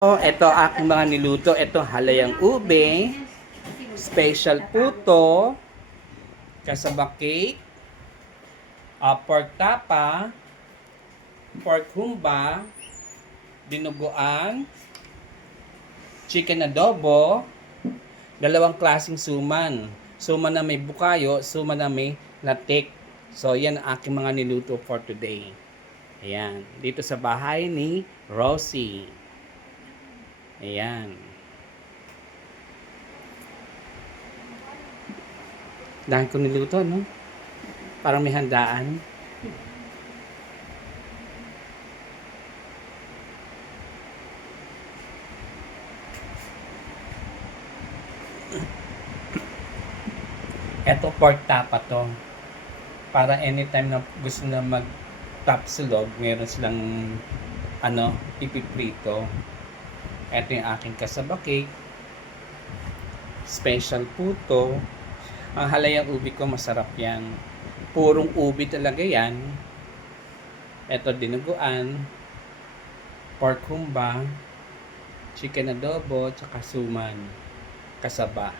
Ito aking mga niluto. Ito halayang ube, special puto, kasaba cake, pork tapa, pork humba, dinuguan, chicken adobo, dalawang klaseng suman. Suman na may bukayo, suman na may latik. So, yan ang aking mga niluto for today. Ayan. Dito sa bahay ni Rosie. Ayan. Dahil ko niluto, no? Parang may handaan. Eto pork tapa to. Para anytime na gusto na mag-tapsilog, meron silang ipiprito. Eto yung aking kasaba cake. Special puto. Ang halayang ubi ko masarap yan. Purong ubi talaga yan. Eto dinuguan, pork humba, chicken adobo, tsaka suman. Kasaba.